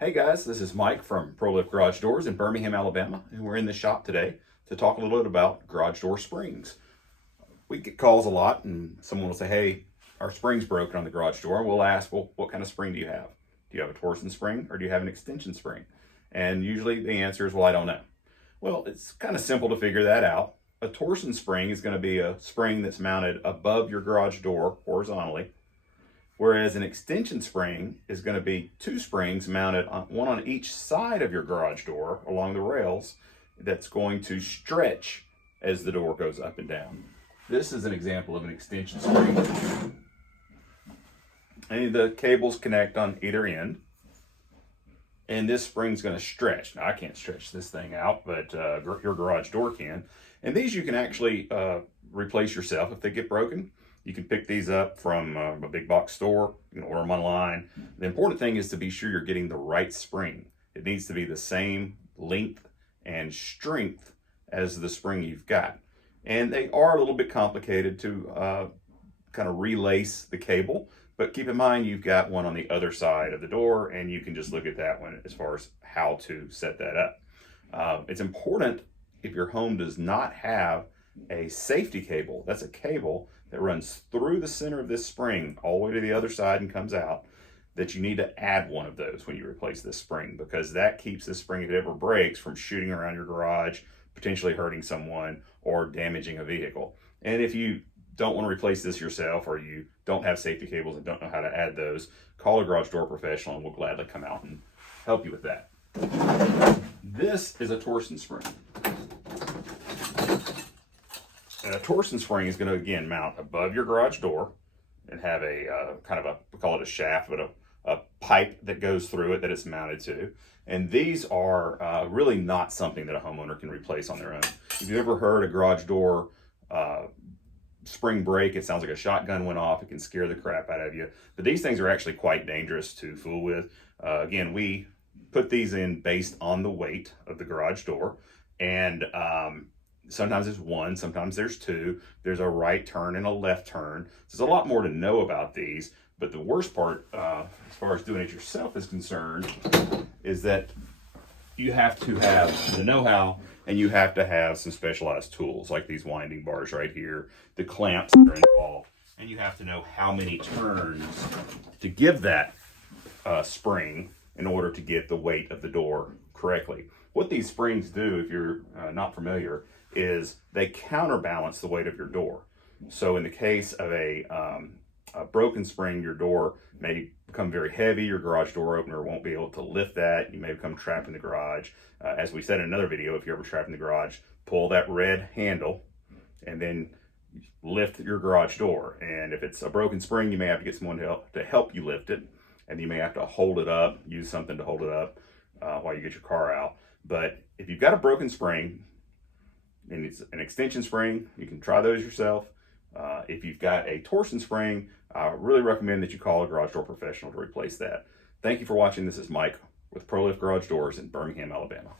Hey guys, this is Mike from ProLift Garage Doors in Birmingham, Alabama, and we're in the shop today to talk a little bit about garage door springs. We get calls a lot and someone will say, hey, our spring's broken on the garage door. We'll ask, well, what kind of spring do you have? Do you have a torsion spring or do you have an extension spring? And usually the answer is, well, I don't know. Well, it's kind of simple to figure that out. A torsion spring is going to be a spring that's mounted above your garage door horizontally, whereas an extension spring is going to be two springs mounted one on each side of your garage door along the rails that's going to stretch as the door goes up and down. This is an example of an extension spring. And the cables connect on either end. And this spring's going to stretch. Now, I can't stretch this thing out, but your garage door can. And these you can actually replace yourself if they get broken. You can pick these up from a big box store, you can order them online. The important thing is to be sure you're getting the right spring. It needs to be the same length and strength as the spring you've got. And they are a little bit complicated to kind of relace the cable, but keep in mind you've got one on the other side of the door and you can just look at that one as far as how to set that up. It's important if your home does not have a safety cable, that's a cable that runs through the center of this spring all the way to the other side and comes out, that you need to add one of those when you replace this spring, because that keeps this spring, if it ever breaks, from shooting around your garage, potentially hurting someone or damaging a vehicle. And if you don't want to replace this yourself, or you don't have safety cables and don't know how to add those, call a garage door professional and we'll gladly come out and help you with that. This is a torsion spring. And a torsion spring is going to, again, mount above your garage door and have a kind of a, we call it a shaft, but a pipe that goes through it that it's mounted to. And these are really not something that a homeowner can replace on their own. If you've ever heard a garage door spring break, it sounds like a shotgun went off. It can scare the crap out of you. But these things are actually quite dangerous to fool with. Again, we put these in based on the weight of the garage door. And sometimes there's one, sometimes there's two. There's a right turn and a left turn. There's a lot more to know about these, but the worst part, as far as doing it yourself is concerned, is that you have to have the know-how and you have to have some specialized tools like these winding bars right here, the clamps that are involved, and you have to know how many turns to give that spring in order to get the weight of the door correctly. What these springs do, if you're not familiar, is they counterbalance the weight of your door. So in the case of a broken spring, your door may become very heavy. Your garage door opener won't be able to lift that. You may become trapped in the garage. As we said in another video, if you're ever trapped in the garage, pull that red handle and then lift your garage door. And if it's a broken spring, you may have to get someone to help you lift it. And you may have to hold it up, use something to hold it up while you get your car out. But if you've got a broken spring, and it's an extension spring, you can try those yourself. If you've got a torsion spring, I really recommend that you call a garage door professional to replace that. Thank you for watching. This is Mike with ProLift Garage Doors in Birmingham, Alabama.